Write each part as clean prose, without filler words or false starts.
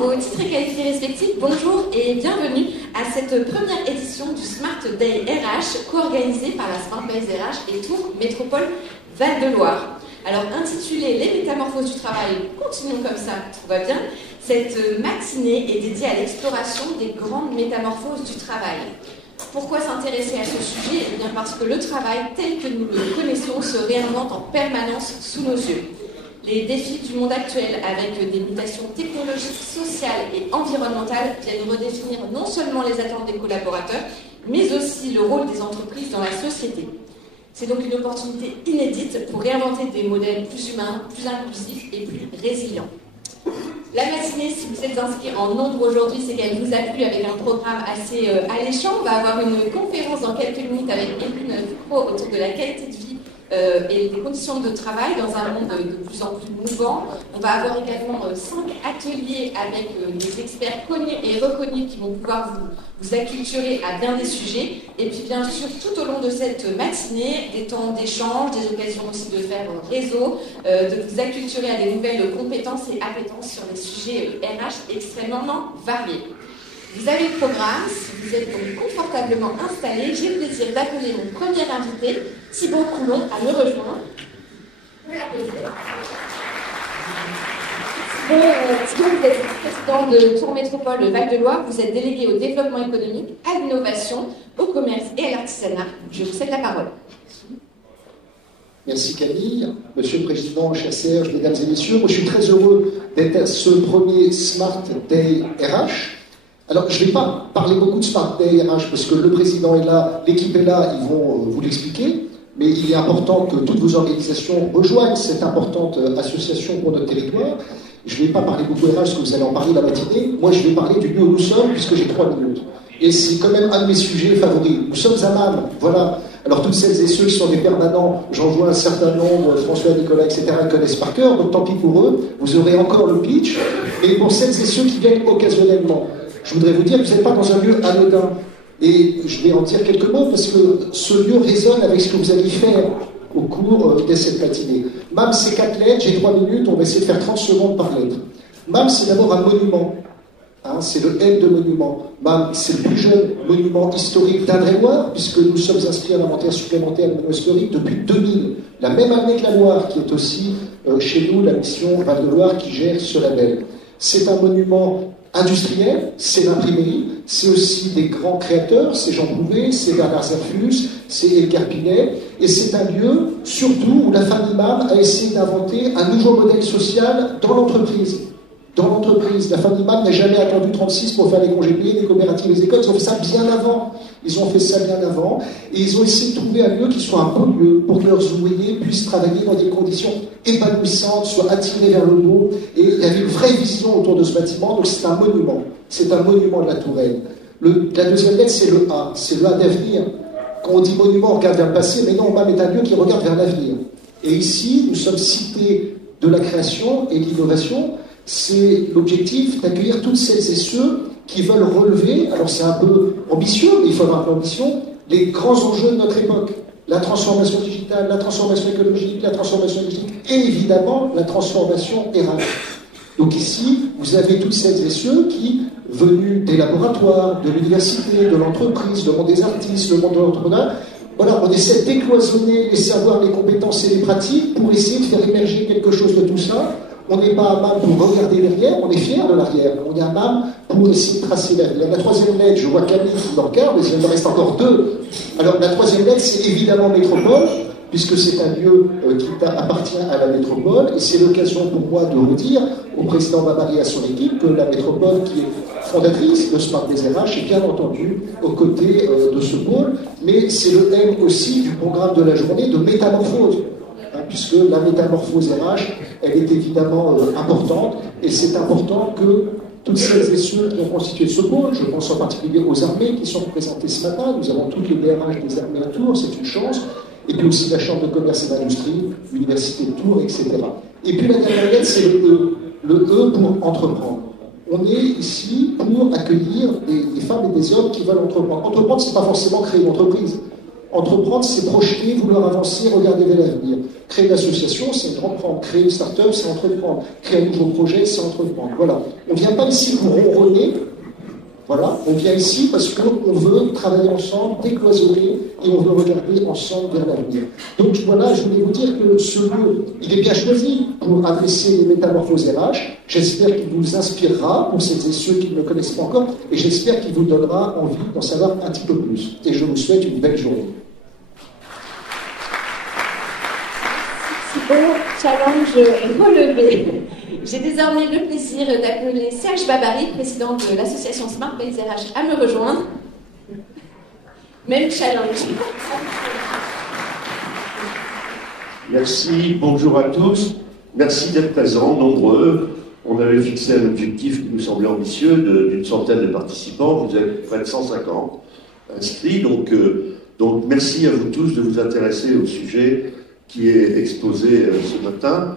vos titres et qualités respectifs, bonjour et bienvenue à cette première édition du Smart Day RH co-organisée par la Smart Days RH et Tours Métropole Val-de-Loire. Alors intitulée Les métamorphoses du travail, continuons comme ça, tout va bien. Cette matinée est dédiée à l'exploration des grandes métamorphoses du travail. Pourquoi s'intéresser à ce sujet? Eh bien parce que le travail tel que nous le connaissons se réinvente en permanence sous nos yeux. Les défis du monde actuel, avec des mutations technologiques, sociales et environnementales, viennent redéfinir non seulement les attentes des collaborateurs, mais aussi le rôle des entreprises dans la société. C'est donc une opportunité inédite pour réinventer des modèles plus humains, plus inclusifs et plus résilients. La matinée, si vous êtes inscrits en nombre aujourd'hui, c'est qu'elle vous a plu avec un programme assez alléchant. On va avoir une conférence dans quelques minutes avec Éline Foucault autour de la qualité de vie et des conditions de travail dans un monde de plus en plus mouvant. On va avoir également 5 ateliers avec des experts connus et reconnus qui vont pouvoir vous acculturer à bien des sujets. Et puis bien sûr, tout au long de cette matinée, des temps d'échange, des occasions aussi de faire réseau, de vous acculturer à des nouvelles compétences et appétences sur des sujets RH extrêmement variés. Vous avez le programme, si vous êtes donc confortablement installé, j'ai le plaisir d'appeler mon premier invité, Thibaut Coulon, à me rejoindre. Thibaut, vous êtes président de Tours Métropole Val-de-Loire, vous êtes délégué au développement économique, à l'innovation, au commerce et à l'artisanat. Je vous cède la parole. Merci Camille, Monsieur le Président, cher Serge, Mesdames et Messieurs. Moi, je suis très heureux d'être à ce premier Smart Day RH. Alors, je ne vais pas parler beaucoup de Smart Day RH parce que le Président est là, l'équipe est là, ils vont vous l'expliquer. Mais il est important que toutes vos organisations rejoignent cette importante association pour notre territoire. Je ne vais pas parler beaucoup RH parce que vous allez en parler la matinée. Moi, je vais parler du lieu où nous sommes puisque j'ai 3 minutes. Et c'est quand même un de mes sujets favoris. Nous sommes à MAM, voilà. Alors toutes celles et ceux qui sont des permanents, j'en vois un certain nombre, François, Nicolas, etc., connaissent par cœur, donc tant pis pour eux, vous aurez encore le pitch. Et pour celles et ceux qui viennent occasionnellement, je voudrais vous dire que vous n'êtes pas dans un lieu anodin. Et je vais en dire quelques mots parce que ce lieu résonne avec ce que vous allez faire au cours de cette matinée. MAM, c'est 4 lettres, j'ai 3 minutes, on va essayer de faire 30 secondes par lettre. MAM, c'est d'abord un monument. C'est le M de monument. MAM, c'est le plus jeune monument historique d'Indre-et-Loire, puisque nous sommes inscrits à l'inventaire supplémentaire de monuments historiques depuis 2000, la même année que la Loire, qui est aussi chez nous la mission Val-de-Loire qui gère ce label. C'est un monument industriel, c'est l'imprimerie, c'est aussi des grands créateurs, c'est Jean Prouvé, c'est Bernard Zerfus, c'est Edgar Pinet, et c'est un lieu, surtout, où la famille MAM a essayé d'inventer un nouveau modèle social dans l'entreprise. Dans l'entreprise, la famille MAM n'a jamais attendu 36 pour faire les congés payés, les coopératives, les écoles, ils ont fait ça bien avant. Ils ont fait ça bien avant, et ils ont essayé de trouver un lieu qui soit un beau lieu pour que leurs ouvriers puissent travailler dans des conditions épanouissantes, soient attirés vers le beau, et il y avait une vraie vision autour de ce bâtiment, donc c'est un monument de la Touraine. La deuxième lettre, c'est le A, c'est le A d'avenir. Quand on dit monument, on regarde vers le passé, mais non, MAM est un lieu qui regarde vers l'avenir. Et ici, nous sommes cités de la création et de l'innovation. C'est l'objectif d'accueillir toutes celles et ceux qui veulent relever, alors c'est un peu ambitieux, mais il faut avoir l'ambition, les grands enjeux de notre époque. La transformation digitale, la transformation écologique, la transformation écologique et évidemment la transformation RH. Donc ici, vous avez toutes celles et ceux qui, venus des laboratoires, de l'université, de l'entreprise, le monde des artistes, le monde de l'entrepreneuriat, voilà, on essaie de décloisonner les savoirs, les compétences et les pratiques pour essayer de faire émerger quelque chose de tout ça. On n'est pas à MAM pour regarder derrière, on est fiers de l'arrière. On est à MAM pour essayer de tracer l'arrière. La troisième lettre, je vois Camille qui me regarde, mais il me reste encore 2. Alors la troisième lettre, c'est évidemment métropole, puisque c'est un lieu qui appartient à la métropole, et c'est l'occasion pour moi de redire au président Babary et à son équipe que la métropole, qui est fondatrice de Smart Days RH, est bien entendu aux côtés de ce pôle, mais c'est le thème aussi du programme de la journée de métamorphose. Puisque la métamorphose RH, elle est évidemment importante, et c'est important que toutes celles et ceux qui ont constitué ce pôle, je pense en particulier aux armées qui sont représentées ce matin, nous avons toutes les DRH des armées à Tours, c'est une chance, et puis aussi la Chambre de commerce et d'industrie, l'Université de Tours, etc. Et puis la dernière lettre, c'est le E pour entreprendre. On est ici pour accueillir des femmes et des hommes qui veulent entreprendre. Entreprendre, c'est pas forcément créer une entreprise. Entreprendre, c'est projeter, vouloir avancer, regarder vers l'avenir. Créer une association, c'est entreprendre. Créer une start-up, c'est entreprendre. Créer un nouveau projet, c'est entreprendre. Voilà. On ne vient pas ici pour ronronner. Voilà. On vient ici parce qu'on veut travailler ensemble, décloisonner, et on veut regarder ensemble vers l'avenir. Donc voilà, je voulais vous dire que ce lieu, il est bien choisi pour adresser les métamorphoses RH. J'espère qu'il vous inspirera pour celles et ceux qui ne le connaissent pas encore, et j'espère qu'il vous donnera envie d'en savoir un petit peu plus. Et je vous souhaite une belle journée. Challenge relevé. J'ai désormais le plaisir d'appeler Serge Babary, président de l'association Smart Base RH, à me rejoindre. Même challenge. Merci, bonjour à tous. Merci d'être présents, nombreux. On avait fixé un objectif qui nous semblait ambitieux d'une centaine de participants. Vous êtes près de 150 inscrits. Donc merci à vous tous de vous intéresser au sujet qui est exposé ce matin,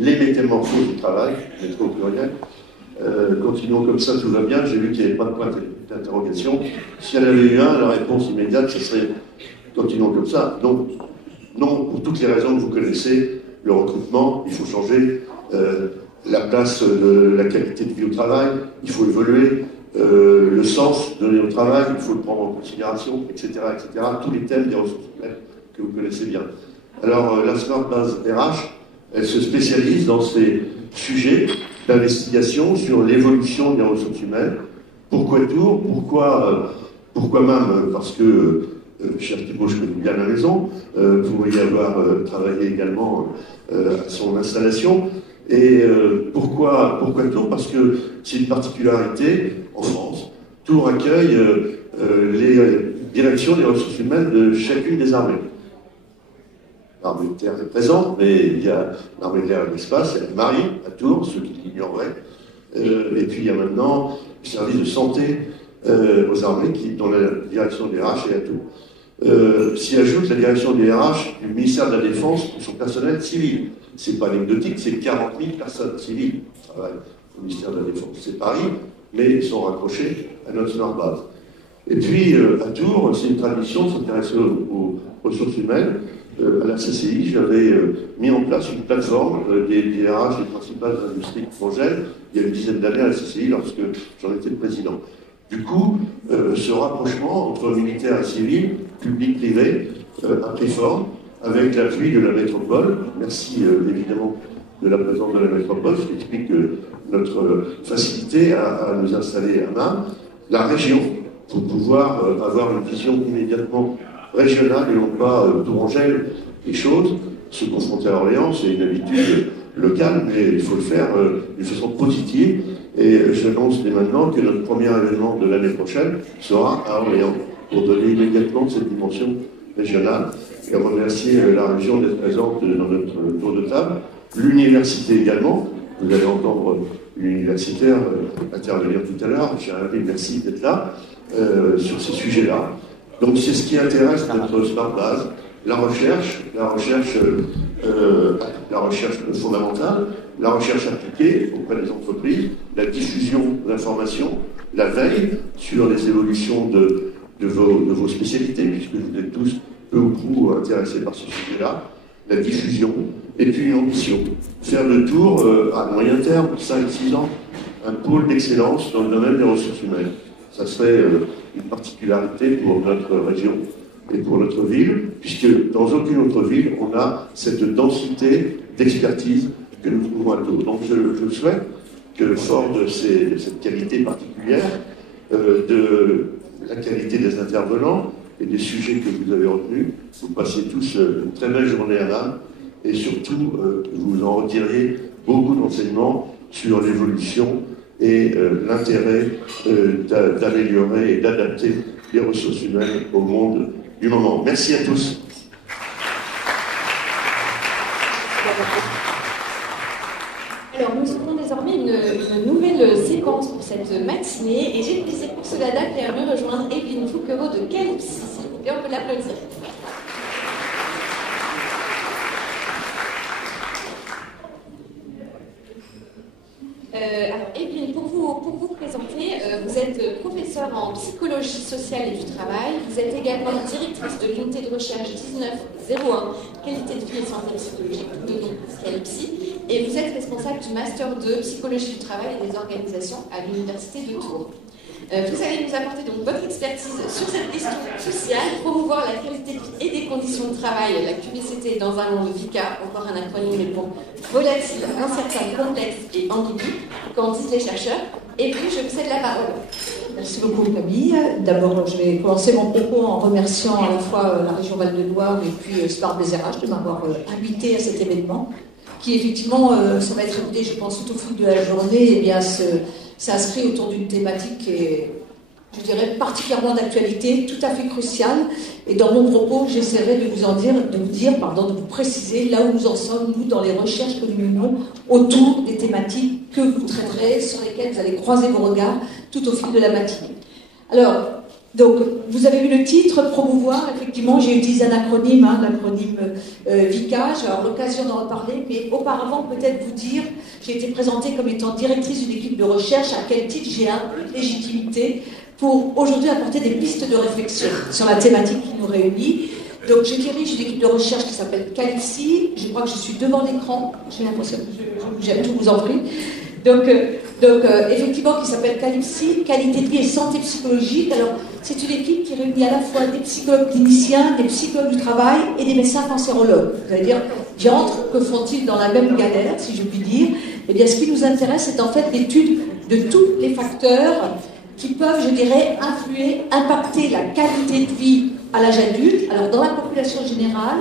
les métamorphoses du travail, métro au pluriel. Continuons comme ça, tout va bien. J'ai vu qu'il n'y avait pas de point d'interrogation. Si elle avait eu la réponse immédiate, ce serait continuons comme ça. Donc, non, pour toutes les raisons que vous connaissez, le recrutement, il faut changer la place de la qualité de vie au travail, il faut évoluer, le sens donné au travail, il faut le prendre en considération, etc., etc. Tous les thèmes des ressources humaines que vous connaissez bien. Alors, la Smart Base RH, elle se spécialise dans ces sujets d'investigation sur l'évolution des ressources humaines. Pourquoi Tours? Pourquoi même? Parce que, cher Thibault, je connais bien la maison, pour y avoir travaillé également à son installation. Et pourquoi Tours? Parce que c'est une particularité en France. Tours accueille les directions des ressources humaines de chacune des armées. L'armée de terre est présente, mais il y a l'armée de l'air et de l'espace, il y a la marine à Tours, ceux qui l'ignoreraient. Et puis il y a maintenant le service de santé aux armées, dont la direction des RH est à Tours. S'y ajoute la direction des RH du ministère de la Défense pour son personnel civil. C'est pas anecdotique, c'est 40 000 personnes civiles qui travaillent au ministère de la Défense. C'est Paris, mais ils sont raccrochés à notre Smart Base. Et puis à Tours, c'est une tradition de s'intéresser aux ressources humaines. À la CCI, j'avais mis en place une plateforme des RH des principales industries étrangères il y a une dizaine d'années à la CCI lorsque j'en étais le président. Du coup, ce rapprochement entre militaires et civils, public-privé, a pris forme avec l'appui de la métropole. Merci évidemment de la présence de la métropole, ce qui explique notre facilité à nous installer à Marne. La région, pour pouvoir avoir une vision immédiatement régionale et non pas tourangelle des choses. Se confronter à Orléans, c'est une habitude locale, mais il faut le faire d'une façon positive. Et j'annonce dès maintenant que notre premier événement de l'année prochaine sera à Orléans, pour donner immédiatement cette dimension régionale. Et remercier la région d'être présente dans notre tour de table. L'université également. Vous allez entendre l'universitaire intervenir tout à l'heure. Jérémy, merci d'être là sur ces sujets-là. Donc c'est ce qui intéresse notre Smart Base, la recherche fondamentale, la recherche appliquée auprès des entreprises, la diffusion d'informations, la veille sur les évolutions de vos spécialités, puisque vous êtes tous peu ou prou intéressés par ce sujet-là, la diffusion, et puis une ambition. Faire de Tours, à moyen terme, 5-6 ans, un pôle d'excellence dans le domaine des ressources humaines. Ça serait une particularité pour notre région et pour notre ville, puisque dans aucune autre ville, on a cette densité d'expertise que nous trouvons à Tours. Donc je souhaite que, fort de cette qualité particulière, de la qualité des intervenants et des sujets que vous avez retenus, vous passiez tous une très belle journée à l'âme et surtout, vous en retiriez beaucoup d'enseignements sur l'évolution et l'intérêt d'améliorer et d'adapter les ressources humaines au monde du moment. Merci à tous. Alors, nous ouvrons désormais une nouvelle séquence pour cette matinée et j'ai le plaisir pour cela d'accueillir me rejoindre Evelyne Fouquereau de Calypsis. Et on peut l'applaudir. Alors, Evelyne, pour vous présenter, vous êtes professeure professeure en psychologie sociale et du travail. Vous êtes également directrice de l'unité de recherche 1901, qualité de vie et santé psychologique, de nom CALPSY, et vous êtes responsable du master de psychologie du travail et des organisations à l'université de Tours. Vous allez nous apporter donc votre expertise sur cette question cruciale, promouvoir la qualité de vie et des conditions de travail, la QVCT dans un monde VICA, encore un acronyme mais bon, volatile, incertain, complexe et ambigu, comme disent les chercheurs. Et puis, je vous cède la parole. Merci beaucoup Camille. D'abord, je vais commencer mon propos en remerciant à la fois la région Val-de-Loire et puis Smart des RH de m'avoir invité à cet événement, qui effectivement, ça va être écouté, je pense, tout au fil de la journée, et bien s'inscrit autour d'une thématique qui est, je dirais, particulièrement d'actualité, tout à fait cruciale. Et dans mon propos, j'essaierai de vous préciser là où nous en sommes, nous, dans les recherches que nous menons autour des thématiques que vous traiterez, sur lesquelles vous allez croiser vos regards tout au fil de la matinée. Alors, donc, vous avez vu le titre, promouvoir, effectivement, j'ai utilisé un acronyme, l'acronyme VICA, j'ai eu l'occasion d'en reparler, mais auparavant, peut-être vous dire, j'ai été présentée comme étant directrice d'une équipe de recherche, à quel titre j'ai un peu de légitimité pour aujourd'hui apporter des pistes de réflexion sur la thématique qui nous réunit. Donc, je dirige une équipe de recherche qui s'appelle CALPSY, je crois que je suis devant l'écran, j'ai l'impression que je vous en prie. Donc, effectivement, qui s'appelle CALPSY, qualité de vie et santé psychologique. Alors, c'est une équipe qui réunit à la fois des psychologues cliniciens, des psychologues du travail et des médecins cancérologues. Vous allez dire, diantre, que font-ils dans la même galère, si je puis dire? Eh bien, ce qui nous intéresse, c'est en fait l'étude de tous les facteurs qui peuvent, je dirais, influer, impacter la qualité de vie à l'âge adulte, alors dans la population générale,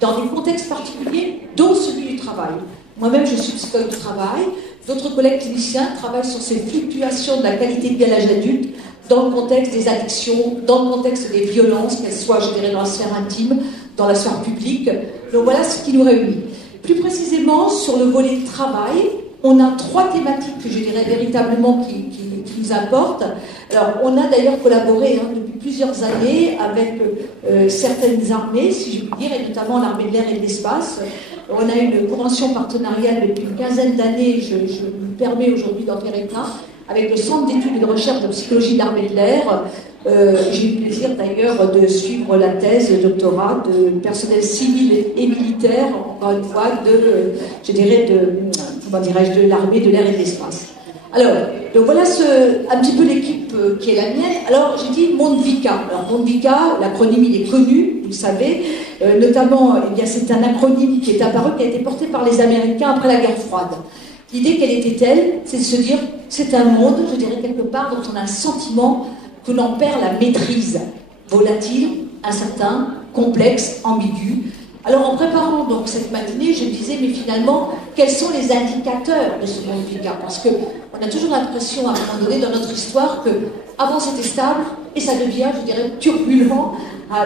dans des contextes particuliers, dont celui du travail. Moi-même, je suis psychologue du travail. D'autres collègues cliniciens travaillent sur ces fluctuations de la qualité de vie à l'âge adulte dans le contexte des addictions, dans le contexte des violences, qu'elles soient, je dirais, dans la sphère intime, dans la sphère publique. Donc voilà ce qui nous réunit. Plus précisément, sur le volet travail, on a 3 thématiques que je dirais véritablement qui nous importent. Alors, on a d'ailleurs collaboré depuis plusieurs années avec certaines armées, si je puis dire, et notamment l'armée de l'air et de l'espace. On a une convention partenariale depuis une quinzaine d'années, je me permets aujourd'hui d'en faire état, avec le Centre d'études et de recherche de psychologie de l'armée de l'air. J'ai eu le plaisir d'ailleurs de suivre la thèse de doctorat de personnel civil et militaire, encore une fois, de l'armée de l'air et de l'espace. Alors, donc voilà un petit peu l'équipe qui est la mienne. Alors, j'ai dit Monde VICA. Alors, Monde VICA, l'acronyme, il est connu, vous le savez. Notamment, eh bien, c'est un acronyme qui est apparu, qui a été porté par les Américains après la guerre froide. L'idée, quelle était-elle? C'est de se dire, c'est un monde, je dirais quelque part, dont on a un sentiment que l'on perd la maîtrise. Volatile, incertain, complexe, ambigu. Alors, en préparant donc cette matinée, je me disais, mais finalement, quels sont les indicateurs de ce monde VICA? Parce qu'on a toujours l'impression, à un moment donné, dans notre histoire, que avant c'était stable, et ça devient, je dirais, turbulent,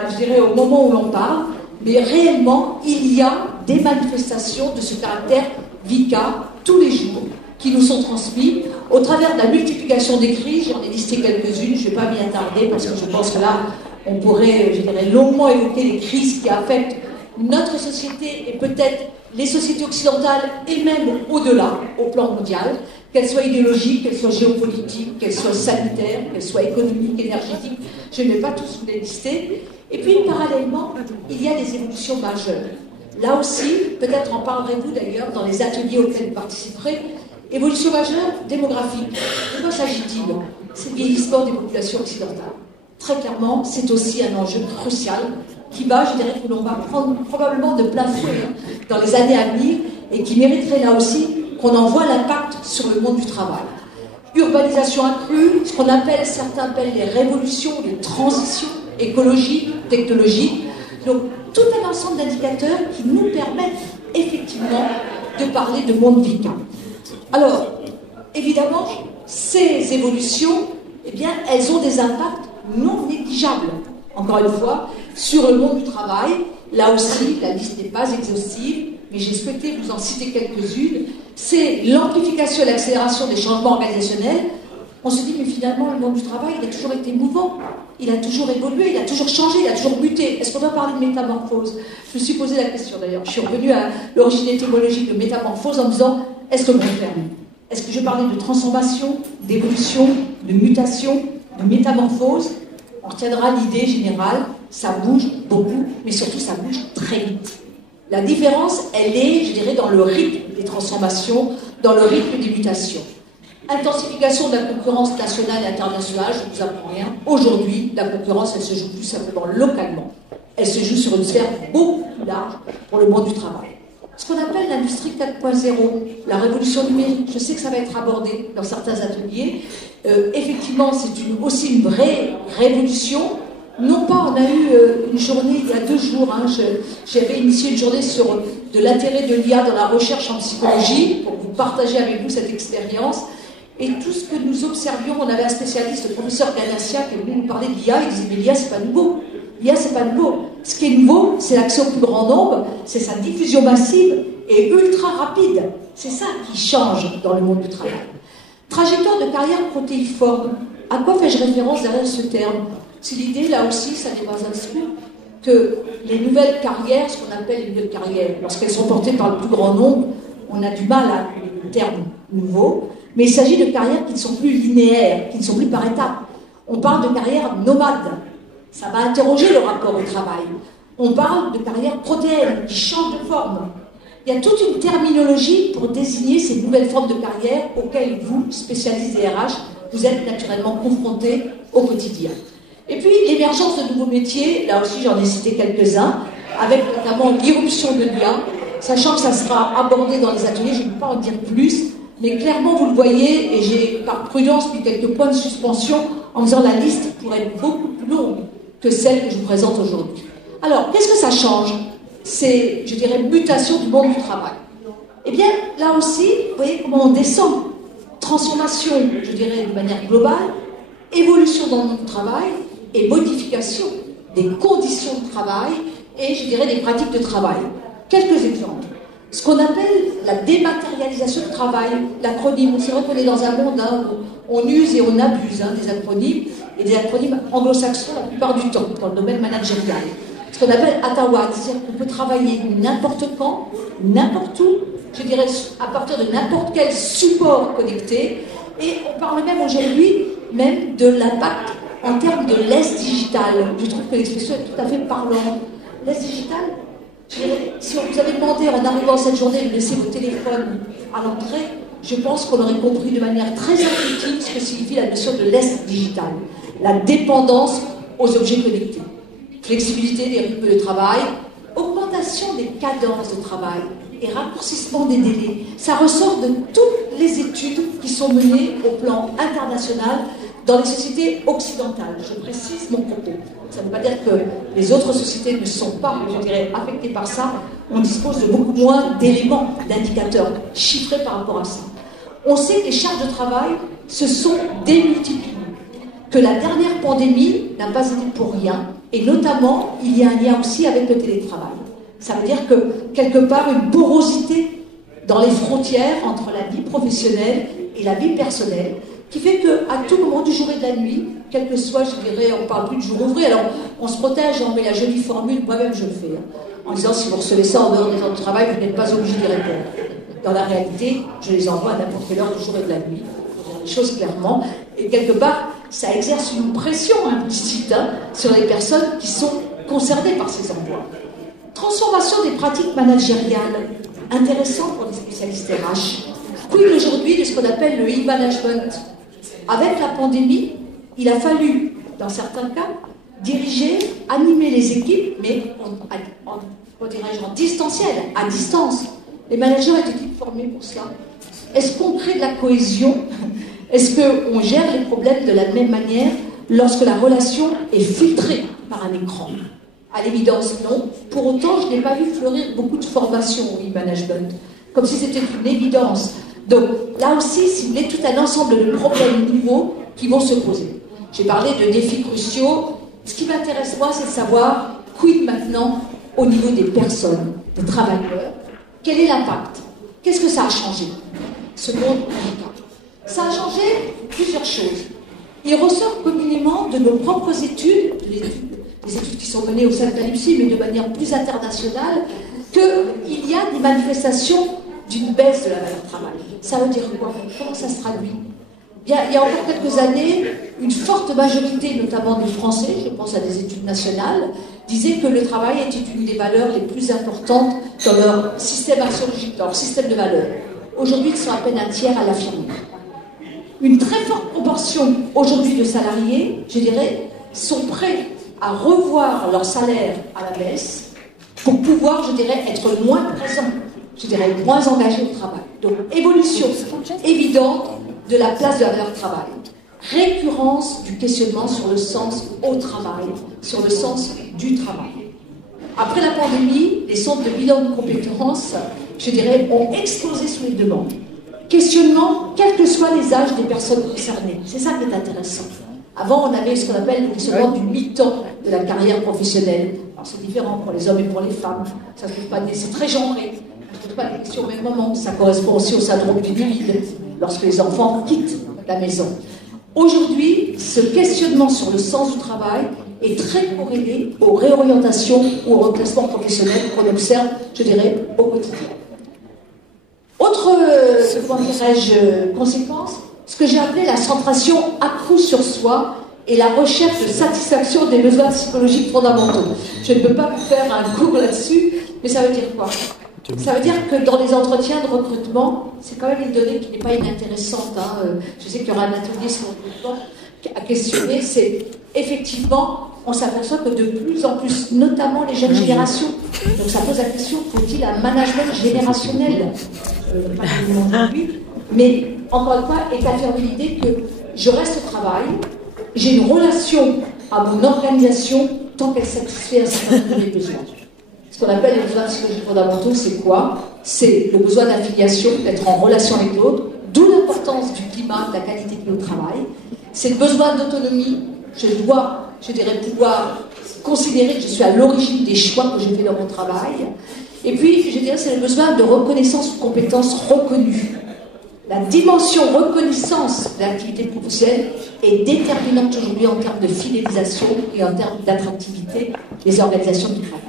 je dirais, au moment où l'on parle. Mais réellement, il y a des manifestations de ce caractère VICA tous les jours qui nous sont transmis au travers de la multiplication des crises. J'en ai listé quelques-unes, je ne vais pas m'y attarder parce que je pense que là, on pourrait, je dirais, longuement évoquer les crises qui affectent notre société et peut-être les sociétés occidentales et même au-delà, au plan mondial, qu'elles soient idéologiques, qu'elles soient géopolitiques, qu'elles soient sanitaires, qu'elles soient économiques, énergétiques. Je ne vais pas tous vous les lister. Et puis, parallèlement, il y a des évolutions majeures. Là aussi, peut-être en parlerez-vous d'ailleurs dans les ateliers auxquels vous participerez. Évolution majeure démographique. De quoi s'agit-il? C'est le vieillissement des populations occidentales. Très clairement, c'est aussi un enjeu crucial qui va, je dirais, que l'on va prendre probablement de plein fouet dans les années à venir et qui mériterait là aussi qu'on en voit l'impact sur le monde du travail. Urbanisation accrue, ce qu'on appelle, certains appellent les révolutions, les transitions écologiques, technologiques. Donc, tout un ensemble d'indicateurs qui nous permettent effectivement de parler de monde VICA. Alors, évidemment, ces évolutions, eh bien, elles ont des impacts non négligeables, encore une fois, sur le monde du travail. Là aussi, la liste n'est pas exhaustive, mais j'ai souhaité vous en citer quelques-unes. C'est l'amplification et l'accélération des changements organisationnels. On se dit, mais finalement, le monde du travail, il a toujours été mouvant, il a toujours évolué, il a toujours changé, il a toujours muté. Est-ce qu'on doit parler de métamorphose? Je me suis posé la question d'ailleurs. Je suis revenue à l'origine étymologique de métamorphose en me disant, est-ce que je vais faire? Est-ce que je parlais de transformation, d'évolution, de mutation? de métamorphose, on retiendra l'idée générale, ça bouge beaucoup, mais surtout ça bouge très vite. La différence, elle est, je dirais, dans le rythme des transformations, dans le rythme des mutations. Intensification de la concurrence nationale et internationale, je ne vous apprends rien. Aujourd'hui, la concurrence, elle se joue plus simplement localement. Elle se joue sur une sphère beaucoup plus large pour le monde du travail. Ce qu'on appelle l'industrie 4.0, la révolution numérique, je sais que ça va être abordé dans certains ateliers. Effectivement, c'est aussi une vraie révolution. Non pas, on a eu une journée il y a 2 jours, hein, j'avais initié une journée sur de l'intérêt de l'IA dans la recherche en psychologie, pour vous partager avec vous cette expérience. Et tout ce que nous observions, on avait un spécialiste, le professeur Ganassia, qui est venu nous parler de l'IA, il disait mais l'IA c'est pas nouveau. L'IA c'est pas nouveau. Ce qui est nouveau, c'est l'accès au plus grand nombre, c'est sa diffusion massive et ultra rapide. C'est ça qui change dans le monde du travail. Trajectoire de carrière protéiforme. À quoi fais-je référence derrière ce terme? C'est l'idée, là aussi, ça n'est pas un scoop, que les nouvelles carrières, ce qu'on appelle les nouvelles carrières, lorsqu'elles sont portées par le plus grand nombre, on a du mal à appeler le terme nouveau, mais il s'agit de carrières qui ne sont plus linéaires, qui ne sont plus par étapes. On parle de carrières nomades. Ça va interroger le rapport au travail. On parle de carrières protéines qui changent de forme. Il y a toute une terminologie pour désigner ces nouvelles formes de carrière auxquelles vous, spécialistes des RH, vous êtes naturellement confrontés au quotidien. Et puis, l'émergence de nouveaux métiers, là aussi j'en ai cité quelques-uns, avec notamment l'irruption de l'IA, sachant que ça sera abordé dans les ateliers, je ne peux pas en dire plus, mais clairement vous le voyez, et j'ai par prudence mis quelques points de suspension en disant la liste pourrait être beaucoup plus longue que celle que je vous présente aujourd'hui. Alors, qu'est-ce que ça change? C'est, je dirais, mutation du monde du travail. Eh bien, là aussi, vous voyez comment on descend. Transformation, je dirais, de manière globale, évolution dans le monde du travail et modification des conditions de travail et, je dirais, des pratiques de travail. Quelques exemples. Ce qu'on appelle la dématérialisation du travail, l'acronyme. C'est vrai qu'on est dans un monde où on use et on abuse des acronymes, et des acronymes anglo-saxons la plupart du temps, dans le domaine managérial. Ce qu'on appelle ATAWAD, c'est-à-dire qu'on peut travailler n'importe quand, n'importe où, je dirais à partir de n'importe quel support connecté, et on parle même aujourd'hui même de l'impact en termes de l'Est digital. Je trouve que l'expression est tout à fait parlante. L'Est digital, je dirais, si on vous avait demandé en arrivant cette journée de laisser vos téléphones à l'entrée, je pense qu'on aurait compris de manière très intuitive ce que signifie la notion de l'Est digital. La dépendance aux objets connectés. Flexibilité des rythmes de travail, augmentation des cadences de travail et raccourcissement des délais. Ça ressort de toutes les études qui sont menées au plan international dans les sociétés occidentales. Je précise mon propos. Ça ne veut pas dire que les autres sociétés ne sont pas, je dirais, affectées par ça. On dispose de beaucoup moins d'éléments, d'indicateurs chiffrés par rapport à ça. On sait que les charges de travail se sont démultipliées, que la dernière pandémie n'a pas été pour rien, et notamment, il y a un lien aussi avec le télétravail. Ça veut dire que, quelque part, une porosité dans les frontières entre la vie professionnelle et la vie personnelle, qui fait qu'à tout moment du jour et de la nuit, quel que soit, je dirais, on ne parle plus de jour ouvré, alors on se protège, on met la jolie formule, moi-même je le fais, en disant si vous recevez ça en dehors des heures de travail, vous n'êtes pas obligé d'y répondre. Dans la réalité, je les envoie à n'importe quelle heure du jour et de la nuit, pour dire les choses clairement, et quelque part, ça exerce une pression implicite sur les personnes qui sont concernées par ces emplois. Transformation des pratiques managériales, intéressant pour les spécialistes RH. Quid aujourd'hui de ce qu'on appelle le e-management. Avec la pandémie, il a fallu, dans certains cas, diriger, animer les équipes, mais en distanciel, à distance. Les managers étaient-ils formés pour cela? Est-ce qu'on crée de la cohésion? Est-ce qu'on gère les problèmes de la même manière lorsque la relation est filtrée par un écran? À l'évidence, non. Pour autant, je n'ai pas vu fleurir beaucoup de formations au e-management, comme si c'était une évidence. Donc, là aussi, si vous voulez, tout un ensemble de problèmes nouveaux qui vont se poser. J'ai parlé de défis cruciaux. Ce qui m'intéresse, moi, c'est de savoir, quid maintenant au niveau des personnes, des travailleurs? Quel est l'impact? Qu'est-ce que ça a changé, ce monde digital? Ça a changé plusieurs choses. Il ressort communément de nos propres études, des études qui sont menées au sein de l'ANUPSI, mais de manière plus internationale, qu'il y a des manifestations d'une baisse de la valeur travail. Ça veut dire quoi? Comment ça se traduit? il y a encore quelques années, une forte majorité, notamment des Français, je pense à des études nationales, disaient que le travail était une des valeurs les plus importantes dans leur système axiologique, dans leur système de valeurs. Aujourd'hui, ils sont à peine un tiers à l'affirmer. Une très forte proportion aujourd'hui de salariés, je dirais, sont prêts à revoir leur salaire à la baisse pour pouvoir, je dirais, être moins présents, je dirais, moins engagés au travail. Donc, évolution évidente de la place de la valeur travail. Récurrence du questionnement sur le sens au travail, sur le sens du travail. Après la pandémie, les centres de bilan de compétences, je dirais, ont explosé sous les demandes. Questionnement, quels que soient les âges des personnes concernées. C'est ça qui est intéressant. Avant, on avait ce qu'on appelle le questionnement du mi-temps de la carrière professionnelle. Alors, c'est différent pour les hommes et pour les femmes. Ça se trouve pas, c'est très genré. Ça ne pose pas des questions au même moment. Ça correspond aussi au syndrome du vide, lorsque les enfants quittent la maison. Aujourd'hui, ce questionnement sur le sens du travail est très corrélé aux réorientations ou au reclassement professionnel qu'on observe, je dirais, au quotidien. Autre conséquence, ce que j'ai appelé la centration accrue sur soi et la recherche de satisfaction des besoins psychologiques fondamentaux. Je ne peux pas vous faire un cours là-dessus, mais ça veut dire quoi? Ça veut dire que dans les entretiens de recrutement, c'est quand même une donnée qui n'est pas inintéressante. Je sais qu'il y aura un atelier sur le recrutement à questionner. C'est effectivement, on s'aperçoit que de plus en plus, notamment les jeunes générations, donc ça pose la question, faut-il un management générationnel pas aujourd'hui, mais encore une fois, est affirmer l'idée que je reste au travail, j'ai une relation à mon organisation tant qu'elle satisfait un certain nombre de besoins. Ce qu'on appelle les besoins psychologiques fondamentaux, c'est quoi? C'est le besoin d'affiliation, d'être en relation avec l'autre, d'où l'importance du climat, de la qualité de vie au travail. C'est le besoin d'autonomie. Je dois, je dirais, pouvoir considérer que je suis à l'origine des choix que je fais dans mon travail. Et puis, je dirais, c'est le besoin de reconnaissance ou compétences reconnues. La dimension reconnaissance de l'activité professionnelle est déterminante aujourd'hui en termes de fidélisation et en termes d'attractivité des organisations du travail.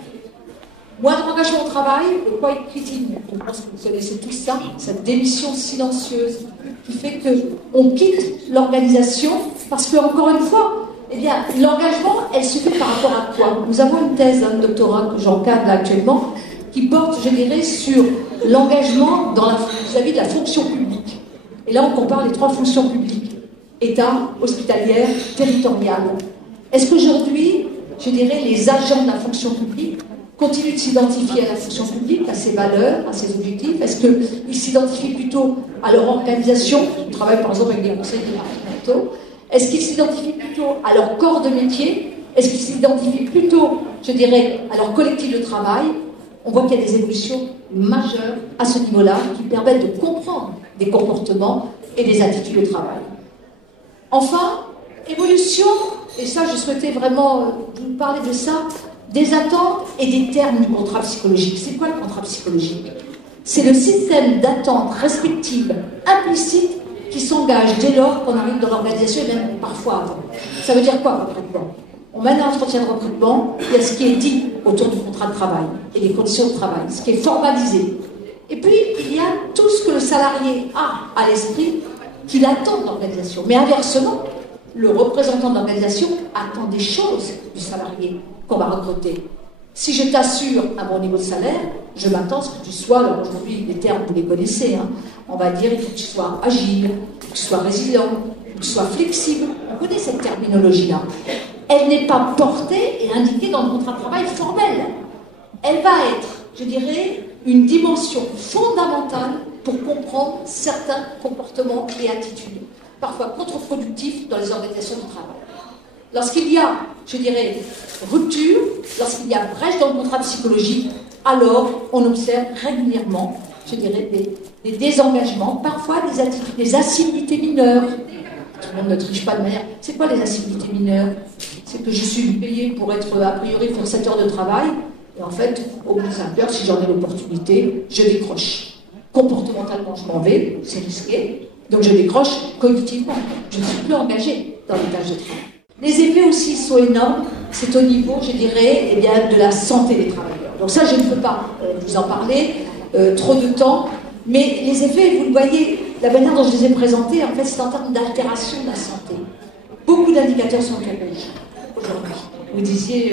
Moins d'engagement au travail, le quiet quitting, je pense que vous connaissez tout ça, cette démission silencieuse qui fait qu'on quitte l'organisation parce que, encore une fois, eh bien, l'engagement, elle se fait par rapport à quoi? Nous avons une thèse, un doctorat que j'encadre actuellement, qui porte, je dirais, sur l'engagement vis-à-vis de la fonction publique. Et là, on compare les trois fonctions publiques, État, hospitalière, territoriale. Est-ce qu'aujourd'hui, je dirais, les agents de la fonction publique continuent de s'identifier à la fonction publique, à ses valeurs, à ses objectifs? Est-ce qu'ils s'identifient plutôt à leur organisation? On travaille par exemple avec des conseils départementaux. Est-ce qu'ils s'identifient plutôt à leur corps de métier? Est-ce qu'ils s'identifient plutôt, je dirais, à leur collectif de travail? On voit qu'il y a des évolutions majeures à ce niveau-là qui permettent de comprendre des comportements et des attitudes au travail. Enfin, évolution, et ça je souhaitais vraiment vous parler de ça, des attentes et des termes du contrat psychologique. C'est quoi le contrat psychologique? C'est le système d'attentes respectives, implicites, qui s'engage dès lors qu'on arrive dans l'organisation et même parfois avant. Ça veut dire quoi, recrutement? On mène un entretien de recrutement, il y a ce qui est dit autour du contrat de travail et des conditions de travail, ce qui est formalisé. Et puis, il y a tout ce que le salarié a à l'esprit qu'il attend de l'organisation. Mais inversement, le représentant de l'organisation attend des choses du salarié qu'on va recruter. Si je t'assure un bon niveau de salaire, je m'attends à ce que tu sois, alors aujourd'hui, les termes, vous les connaissez, on va dire, il faut que tu sois agile, il faut que tu sois résilient, il faut que tu sois flexible. On connaît cette terminologie-là. Elle n'est pas portée et indiquée dans le contrat de travail formel. Elle va être, je dirais, une dimension fondamentale pour comprendre certains comportements et attitudes, parfois contre-productifs dans les organisations du travail. Lorsqu'il y a, je dirais, rupture, lorsqu'il y a brèche dans le contrat psychologique, alors on observe régulièrement, je dirais, des désengagements, parfois des attitudes, des incivilités mineures. Tout le monde ne triche pas de manière. C'est quoi les incivilités mineures? C'est que je suis payé pour être, a priori, pour 7 heures de travail, et en fait, au bout de 5 heures, si j'en ai l'opportunité, je décroche. Comportementalement, je m'en vais, c'est risqué, donc je décroche cognitivement. Je ne suis plus engagée dans les tâches de travail. Les effets aussi sont énormes, c'est au niveau, je dirais, eh bien, de la santé des travailleurs. Donc ça, je ne peux pas vous en parler, trop de temps, mais les effets, vous le voyez, la manière dont je les ai présentés, en fait, c'est en termes d'altération de la santé. Beaucoup d'indicateurs sont au rouge aujourd'hui. Vous disiez,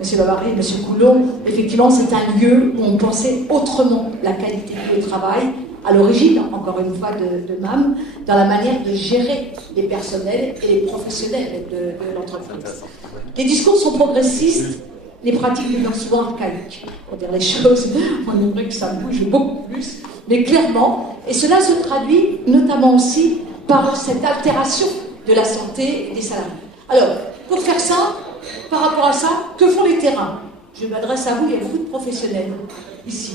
M. Bavary, M. Coulon, effectivement, c'est un lieu où on pensait autrement la qualité du travail, à l'origine, encore une fois, de MAM, dans la manière de gérer les personnels et les professionnels de l'entreprise. Les discours sont progressistes, les pratiques demeurent souvent archaïques. Pour dire les choses, on aimerait que ça bouge beaucoup plus, mais clairement, et cela se traduit notamment aussi par cette altération de la santé des salariés. Alors, pour faire ça, par rapport à ça, que font les terrains? Je m'adresse à vous, il y a beaucoup de professionnels ici.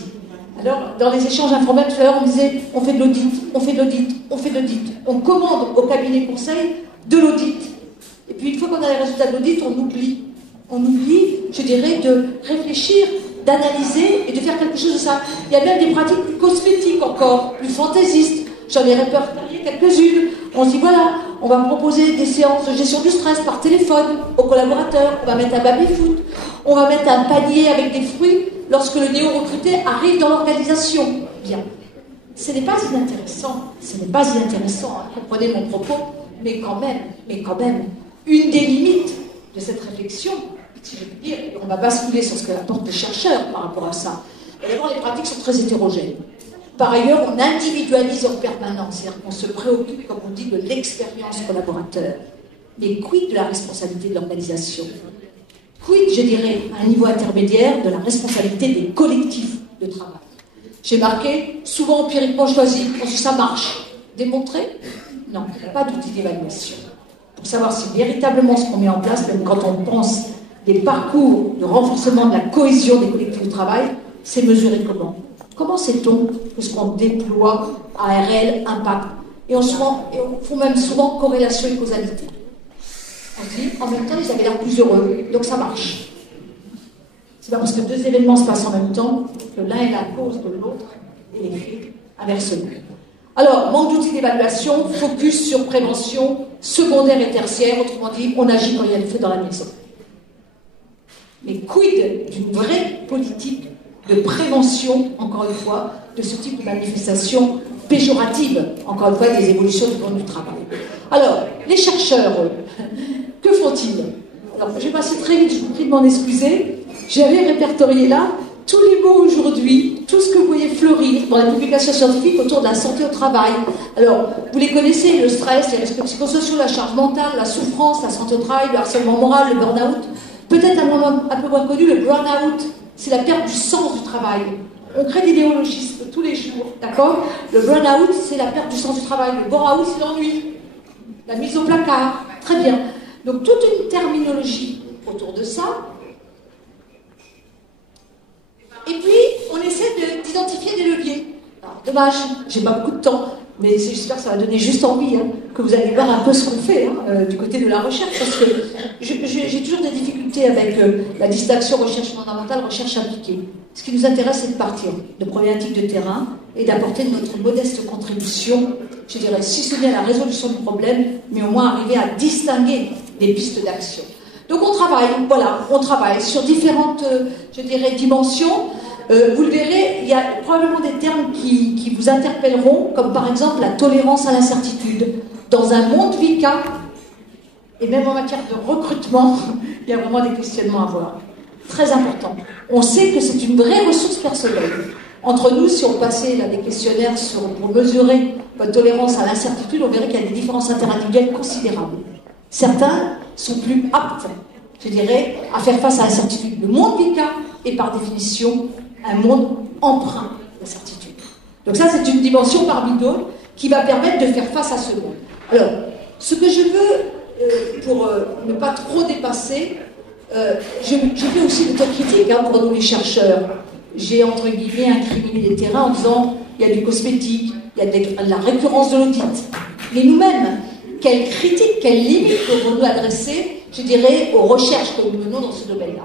Alors, dans les échanges informels, tout à l'heure, on disait, on fait de l'audit, on fait de l'audit, on fait de l'audit. On commande au cabinet conseil de l'audit. Et puis, une fois qu'on a les résultats de l'audit, on oublie. On oublie, je dirais, de réfléchir, d'analyser et de faire quelque chose de ça. Il y a même des pratiques plus cosmétiques encore, plus fantaisistes. J'en ai répertorié quelques-unes. On se dit, voilà, on va proposer des séances de gestion du stress par téléphone aux collaborateurs. On va mettre un baby-foot. On va mettre un panier avec des fruits lorsque le néo-recruté arrive dans l'organisation. Bien. Ce n'est pas inintéressant. Ce n'est pas inintéressant. Hein. Comprenez mon propos. Mais quand même, une des limites de cette réflexion, si je peux dire, et on va basculer sur ce que apportent les chercheurs par rapport à ça. D'abord, les pratiques sont très hétérogènes. Par ailleurs, on individualise en permanence, c'est-à-dire qu'on se préoccupe, comme on dit, de l'expérience collaborateur. Mais quid de la responsabilité de l'organisation? Quid, je dirais, à un niveau intermédiaire, de la responsabilité des collectifs de travail? J'ai marqué, souvent empiriquement choisi, parce que ça marche. Démontré? Non, il n'y a pas d'outil d'évaluation. Pour savoir si véritablement ce qu'on met en place, même quand on pense des parcours de renforcement de la cohésion des collectifs de travail, c'est mesuré comment? Comment sait-on que ce qu'on déploie a un réel impact? Et on fait même souvent corrélation et causalité. On se dit, en même temps, ils avaient l'air plus heureux, donc ça marche. C'est pas parce que deux événements se passent en même temps que l'un est la cause de l'autre et l'effet inversement. Alors, manque d'outils d'évaluation, focus sur prévention secondaire et tertiaire, autrement dit, on agit quand il y a du feu dans la maison. Mais quid d'une vraie politique de prévention, encore une fois, de ce type de manifestation péjorative, encore une fois, des évolutions du monde du travail. Alors, les chercheurs, que font-ils? Alors, je vais passer très vite, je vous prie de m'en excuser. J'avais répertorié là tous les mots aujourd'hui, tout ce que vous voyez fleurir dans la publication scientifique autour de la santé au travail. Alors, vous les connaissez, le stress, les risques psychosociaux, la charge mentale, la souffrance, la santé au travail, le harcèlement moral, le burn-out. Peut-être un peu moins connu, le burn-out. C'est la perte du sens du travail. On crée des néologismes tous les jours, d'accord? Le burn-out, c'est la perte du sens du travail. Le bore-out, c'est l'ennui. La mise au placard. Très bien. Donc, toute une terminologie autour de ça. Et puis, on essaie d'identifier des leviers. Alors, dommage, j'ai pas beaucoup de temps, mais j'espère que ça va donner juste envie, hein, que vous allez voir un peu ce qu'on fait du côté de la recherche, parce que j'ai toujours des difficultés avec la distinction recherche fondamentale, recherche appliquée. Ce qui nous intéresse, c'est de partir de problématiques de terrain et d'apporter notre modeste contribution, je dirais, si ce n'est à la résolution du problème, mais au moins arriver à distinguer des pistes d'action. Donc on travaille sur différentes, je dirais, dimensions. Vous le verrez, il y a probablement des termes qui vous interpelleront, comme par exemple la tolérance à l'incertitude. Dans un monde VICA, et même en matière de recrutement, il y a vraiment des questionnements à avoir. Très important. On sait que c'est une vraie ressource personnelle. Entre nous, si on passait là, des questionnaires pour mesurer votre tolérance à l'incertitude, on verrait qu'il y a des différences interindividuelles considérables. Certains sont plus aptes, je dirais, à faire face à l'incertitude. Le monde VICA est par définition un monde empreint d'incertitude. Donc ça, c'est une dimension parmi d'autres qui va permettre de faire face à ce monde. Alors, ce que je veux, pour ne pas trop dépasser, je fais aussi l'autocritique pour nous les chercheurs. J'ai, entre guillemets, incriminé les terrains en disant il y a du cosmétique, il y a de la récurrence de l'audit. Mais nous-mêmes, quelle critique, quelle limite devons-nous adresser, je dirais, aux recherches que nous menons dans ce domaine-là?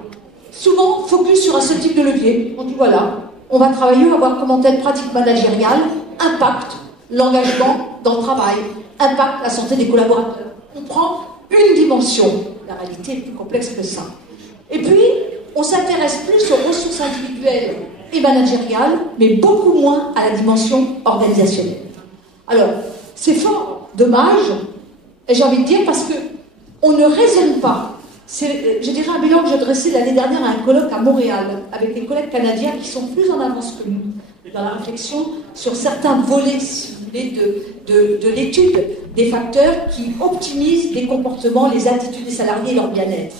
Souvent, focus sur un seul type de levier. On dit voilà, on va travailler, on va voir comment telle pratique managériale impacte l'engagement dans le travail, impacte la santé des collaborateurs. On prend une dimension. La réalité est plus complexe que ça. Et puis, on s'intéresse plus aux ressources individuelles et managériales, mais beaucoup moins à la dimension organisationnelle. Alors, c'est fort dommage, et j'ai envie de dire, parce qu'on ne raisonne pas. C'est, je dirais, un bilan que j'ai dressé l'année dernière à un colloque à Montréal, avec des collègues canadiens qui sont plus en avance que nous dans la réflexion sur certains volets, si vous voulez, de l'étude des facteurs qui optimisent les comportements, les attitudes des salariés et leur bien-être.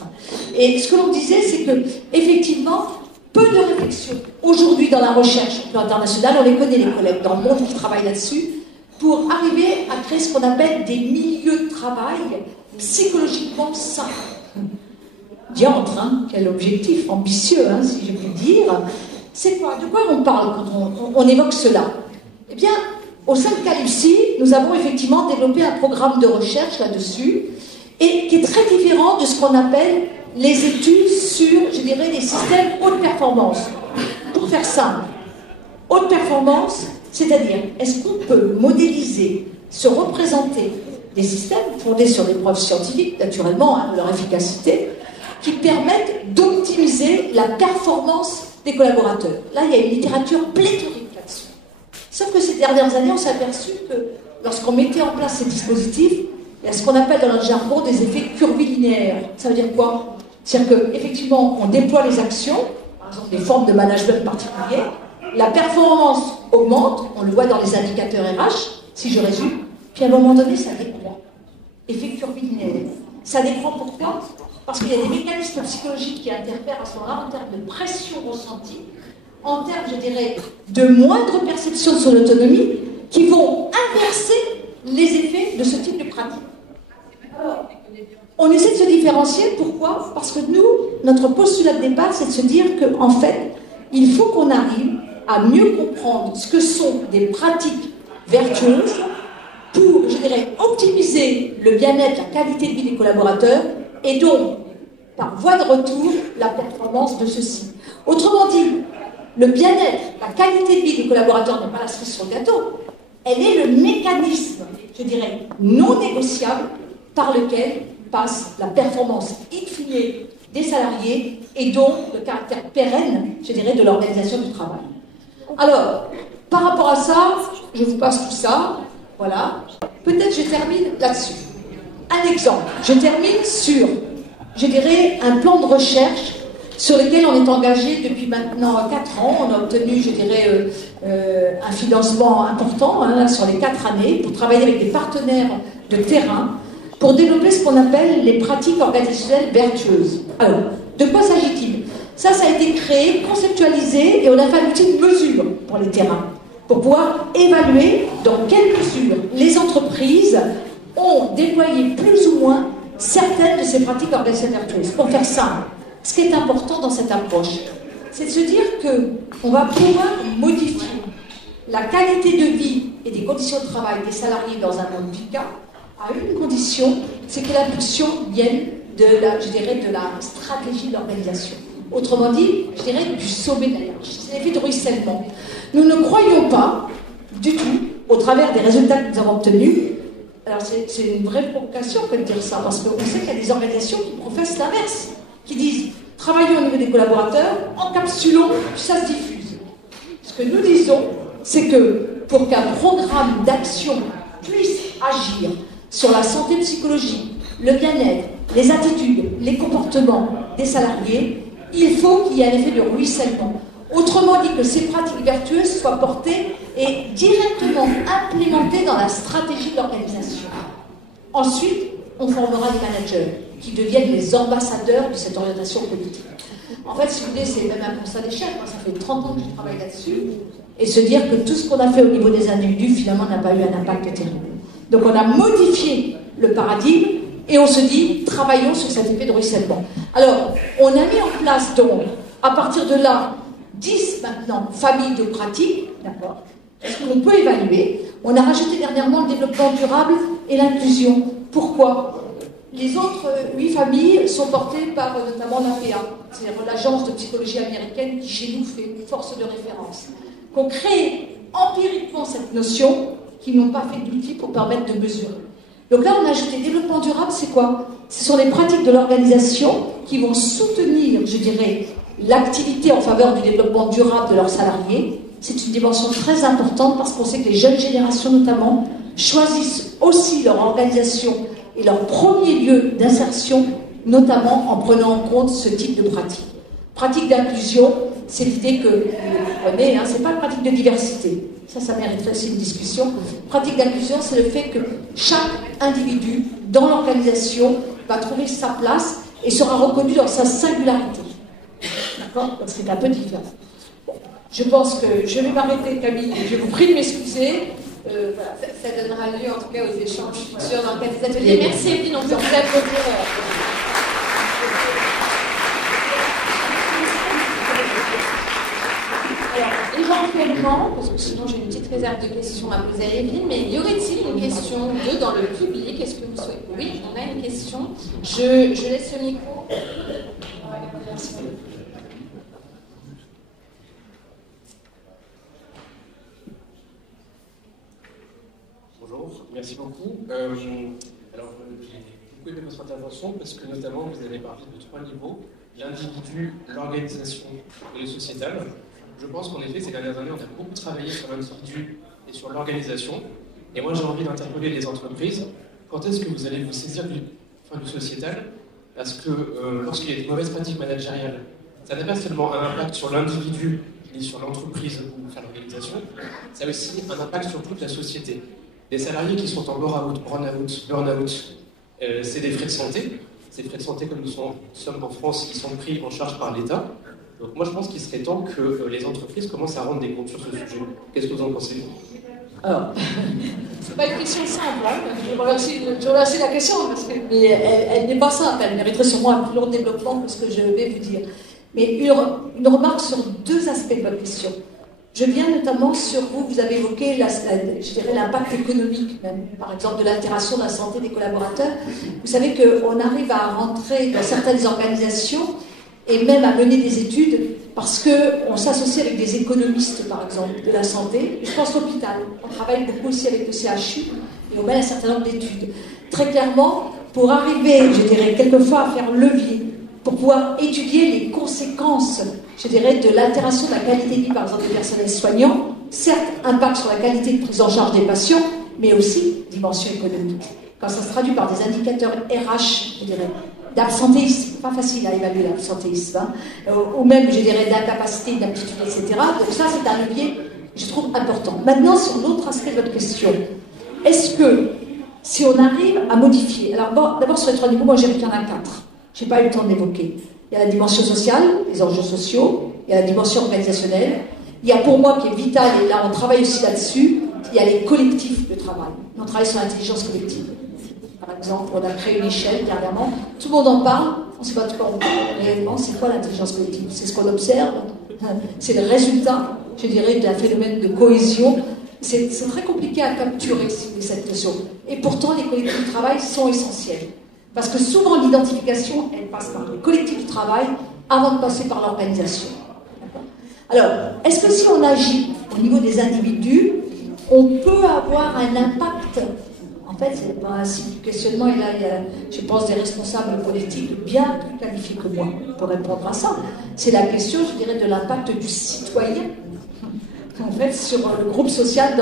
Et ce que l'on disait, c'est que, effectivement, peu de réflexions aujourd'hui dans la recherche au plan international, on les connaît, les collègues dans le monde qui travaillent là-dessus, pour arriver à créer ce qu'on appelle des milieux de travail psychologiquement sains. Diantre, hein, quel objectif ambitieux, hein, si je puis dire. C'est quoi? De quoi on parle quand on évoque cela? Eh bien, au sein de Caluci, nous avons effectivement développé un programme de recherche là-dessus, et qui est très différent de ce qu'on appelle les études sur, je dirais, les systèmes haute performance. Pour faire simple, haute performance, c'est-à-dire, est-ce qu'on peut modéliser, se représenter des systèmes fondés sur des preuves scientifiques, naturellement, hein, de leur efficacité, qui permettent d'optimiser la performance des collaborateurs. Là, il y a une littérature pléthorique là-dessus. Sauf que ces dernières années, on s'est aperçu que lorsqu'on mettait en place ces dispositifs, il y a ce qu'on appelle dans notre jargon des effets curvilinéaires. Ça veut dire quoi? C'est-à-dire qu'effectivement, on déploie les actions, par exemple des formes de management particuliers, la performance augmente, on le voit dans les indicateurs RH, si je résume, puis à un moment donné, ça décroît. Effet curvilinéaire. Ça décroît pourquoi? Parce qu'il y a des mécanismes psychologiques qui interfèrent à ce moment-là en termes de pression ressentie, en termes, je dirais, de moindre perception de son autonomie, qui vont inverser les effets de ce type de pratique. Alors, on essaie de se différencier, pourquoi? Parce que nous, notre postulat de départ, c'est de se dire qu'en fait, il faut qu'on arrive à mieux comprendre ce que sont des pratiques vertueuses pour, je dirais, optimiser le bien-être, la qualité de vie des collaborateurs, et donc, par voie de retour, la performance de ceux-ci. Autrement dit, le bien-être, la qualité de vie des collaborateurs n'est pas la cerise sur le gâteau. Elle est le mécanisme, je dirais, non négociable par lequel passe la performance in fine des salariés et donc le caractère pérenne, je dirais, de l'organisation du travail. Alors, par rapport à ça, je vous passe tout ça, voilà. Peut-être je termine là-dessus. Un exemple, je termine sur, je dirais, un plan de recherche sur lequel on est engagé depuis maintenant 4 ans. On a obtenu, je dirais, un financement important hein, sur les 4 années pour travailler avec des partenaires de terrain pour développer ce qu'on appelle les pratiques organisationnelles vertueuses. Alors, de quoi s'agit-il? Ça a été créé, conceptualisé, et on a fait un outil de mesure pour les terrains, pour pouvoir évaluer dans quelle mesure les entreprises ont déployé plus ou moins certaines de ces pratiques organisationnelles vertueuses. Pour faire simple, ce qui est important dans cette approche, c'est de se dire qu'on va pouvoir modifier la qualité de vie et des conditions de travail des salariés dans un monde VICA à une condition, c'est que l'impulsion vienne de la, je dirais, de la stratégie de l'organisation. Autrement dit, je dirais du sommet de la hiérarchie. C'est l'effet de ruissellement. Nous ne croyons pas du tout, au travers des résultats que nous avons obtenus. Alors c'est une vraie provocation que de dire ça, parce qu'on sait qu'il y a des organisations qui professent l'inverse, qui disent travaillons au niveau des collaborateurs, encapsulons, puis ça se diffuse. Ce que nous disons, c'est que pour qu'un programme d'action puisse agir sur la santé psychologique, le bien-être, les attitudes, les comportements des salariés, il faut qu'il y ait un effet de ruissellement. Autrement dit, que ces pratiques vertueuses soient portées et directement implémentées dans la stratégie de l'organisation. Ensuite, on formera des managers qui deviennent les ambassadeurs de cette orientation politique. En fait, si vous voulez, c'est même un constat d'échec. Moi, ça fait 30 ans que je travaille là-dessus. Et se dire que tout ce qu'on a fait au niveau des individus, finalement, n'a pas eu un impact terrible. Donc, on a modifié le paradigme et on se dit, travaillons sur cet effet de ruissellement. Alors, on a mis en place, donc, à partir de là, 10 maintenant familles de pratiques, d'accord, ce que l'on peut évaluer. On a rajouté dernièrement le développement durable et l'inclusion. Pourquoi? Les autres 8 familles sont portées par notamment l'APA, c'est-à-dire l'agence de psychologie américaine qui chez nous fait une force de référence. Qu'on crée empiriquement cette notion, qui n'ont pas fait d'outils pour permettre de mesurer. Donc là, on a ajouté développement durable, c'est quoi? Ce sont les pratiques de l'organisation qui vont soutenir, je dirais, l'activité en faveur du développement durable de leurs salariés, c'est une dimension très importante parce qu'on sait que les jeunes générations notamment choisissent aussi leur organisation et leur premier lieu d'insertion, notamment en prenant en compte ce type de pratique. Pratique d'inclusion, c'est l'idée que vous prenez, c'est pas une pratique de diversité. Ça mériterait aussi une discussion. Pratique d'inclusion, c'est le fait que chaque individu dans l'organisation va trouver sa place et sera reconnu dans sa singularité. D'accord ? Donc c'est un peu différent. Bon, je pense que je vais m'arrêter, Camille, je vous prie de m'excuser. Voilà, ça donnera lieu en tout cas aux échanges futurs dans le cadre des ateliers. Merci Evelyne, on peut vous applaudir. Alors, éventuellement, parce que sinon j'ai une petite réserve de questions à poser à Evelyne, mais y aurait-il une question dans le public? Est-ce que vous souhaitez? Oui, on a une question. Je laisse le micro. Merci. Bonjour, merci beaucoup. Alors, j'ai beaucoup aimé votre intervention parce que notamment vous avez parlé de 3 niveaux, l'individu, l'organisation et le sociétal. Je pense qu'en effet, ces dernières années, on a beaucoup travaillé sur l'individu et sur l'organisation. Et moi, j'ai envie d'interpeller les entreprises. Quand est-ce que vous allez vous saisir du sociétal? Parce que lorsqu'il y a des mauvaises pratiques managériales, ça n'a pas seulement un impact sur l'individu ni sur l'entreprise ou sur l'organisation, ça a aussi un impact sur toute la société. Les salariés qui sont en burn-out, c'est des frais de santé. Ces frais de santé, comme nous sommes en France, ils sont pris en charge par l'État. Donc moi, je pense qu'il serait temps que les entreprises commencent à rendre des comptes sur ce sujet. Qu'est-ce que vous en pensez? Alors, c'est pas une question simple. Je remercie la question, mais elle n'est pas simple. Elle mériterait sûrement un plus long développement que ce que je vais vous dire. Mais une remarque sur 2 aspects de votre question. Je viens notamment sur vous avez évoqué, je dirais, l'impact économique, même, par exemple, de l'altération de la santé des collaborateurs. Vous savez qu'on arrive à rentrer dans certaines organisations et même à mener des études parce qu'on s'associe avec des économistes, par exemple, de la santé. Je pense à l'hôpital. On travaille beaucoup aussi avec le CHU et on mène un certain nombre d'études. Très clairement, pour arriver, je dirais, quelquefois à faire levier, pour pouvoir étudier les conséquences, je dirais, de l'altération de la qualité de vie, par exemple, des personnels soignants, certes, impact sur la qualité de prise en charge des patients, mais aussi dimension économique. Quand ça se traduit par des indicateurs RH, je dirais, d'absentéisme, pas facile à évaluer l'absentéisme, ou même, je dirais, d'incapacité, d'inaptitude, etc. Donc ça, c'est un levier, je trouve, important. Maintenant, sur l'autre aspect de votre question, est-ce que, si on arrive à modifier, alors bon, d'abord sur les 3 niveaux, moi j'ai vu qu'il y en a 4. Je n'ai pas eu le temps de l'évoquer. Il y a la dimension sociale, les enjeux sociaux, il y a la dimension organisationnelle, il y a pour moi qui est vital, et là on travaille aussi là-dessus, il y a les collectifs de travail. On travaille sur l'intelligence collective. Par exemple, on a créé une échelle dernièrement, tout le monde en parle, on ne sait pas de quoi on parle réellement, c'est quoi l'intelligence collective? C'est ce qu'on observe, c'est le résultat, je dirais, d'un phénomène de cohésion. C'est très compliqué à capturer cette notion. Et pourtant, les collectifs de travail sont essentiels. Parce que souvent, l'identification, elle passe par le collectif du travail avant de passer par l'organisation. Alors, est-ce que si on agit au niveau des individus, on peut avoir un impact? En fait, c'est pas un simple questionnement, et là, il y a, je pense, des responsables politiques bien plus qualifiés que moi pour répondre à ça. C'est la question, je dirais, de l'impact du citoyen, en fait, sur le groupe social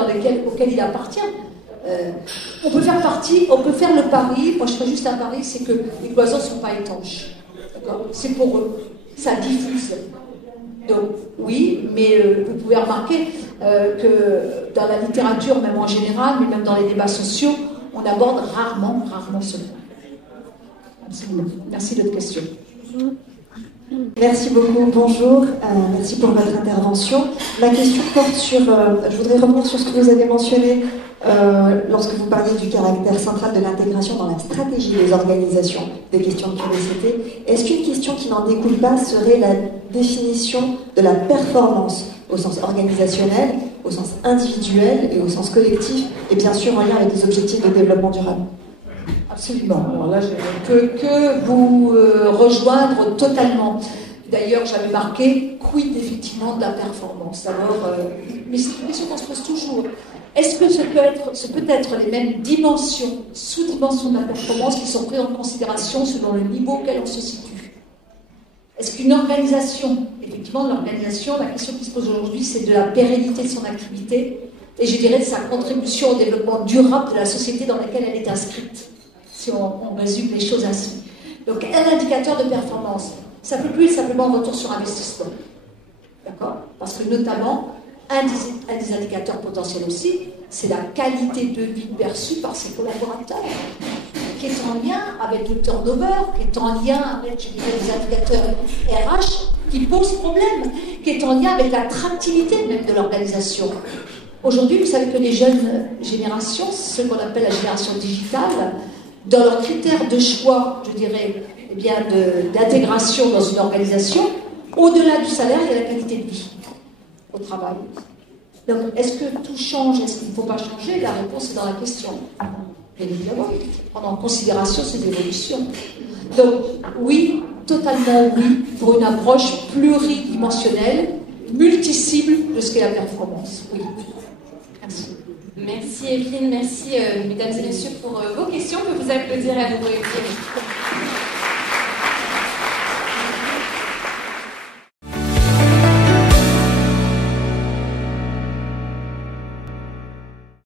auquel il appartient. On peut faire partie, on peut faire le pari, moi je ferais juste un pari, c'est que les cloisons ne sont pas étanches. D'accord ? C'est pour eux, ça diffuse. Donc oui, mais vous pouvez remarquer que dans la littérature, même en général, mais même dans les débats sociaux, on aborde rarement ce point. Absolument. Merci de votre question. Merci beaucoup, bonjour, merci pour votre intervention. Ma question porte sur, je voudrais revenir sur ce que vous avez mentionné lorsque vous parliez du caractère central de l'intégration dans la stratégie des organisations, des questions de curiosité. Est-ce qu'une question qui n'en découle pas serait la définition de la performance au sens organisationnel, au sens individuel et au sens collectif, et bien sûr en lien avec les objectifs de développement durable? Absolument. Alors là, je ne peux que vous rejoindre totalement. D'ailleurs, j'avais marqué quid effectivement de la performance. Alors, mais c'est une question qu'on se pose toujours. Est-ce que ce peut être les mêmes dimensions, sous-dimensions de la performance qui sont prises en considération selon le niveau auquel on se situe? Est-ce qu'une organisation, effectivement, l'organisation, la question qui se pose aujourd'hui, c'est de la pérennité de son activité et je dirais de sa contribution au développement durable de la société dans laquelle elle est inscrite, si on résume les choses ainsi. Donc, un indicateur de performance, ça ne peut plus être simplement un retour sur investissement. D'accord? Parce que notamment, un des indicateurs potentiels aussi, c'est la qualité de vie perçue par ses collaborateurs, qui est en lien avec le turnover, qui est en lien avec, je dirais, les indicateurs RH qui posent problème, qui est en lien avec l'attractivité même de l'organisation. Aujourd'hui, vous savez que les jeunes générations, ce qu'on appelle la génération digitale, dans leurs critères de choix, je dirais, eh bien, d'intégration dans une organisation, au-delà du salaire, il y a la qualité de vie au travail. Donc, est-ce que tout change? Est-ce qu'il ne faut pas changer? La réponse est dans la question. Bien évidemment, il faut prendre en considération ces évolutions. Donc, oui, totalement oui, pour une approche pluridimensionnelle, multi-cible de ce qu'est la performance. Oui. Merci. Merci Evelyne, merci mesdames et messieurs pour vos questions. On peut vous applaudir à nouveau Evelyne.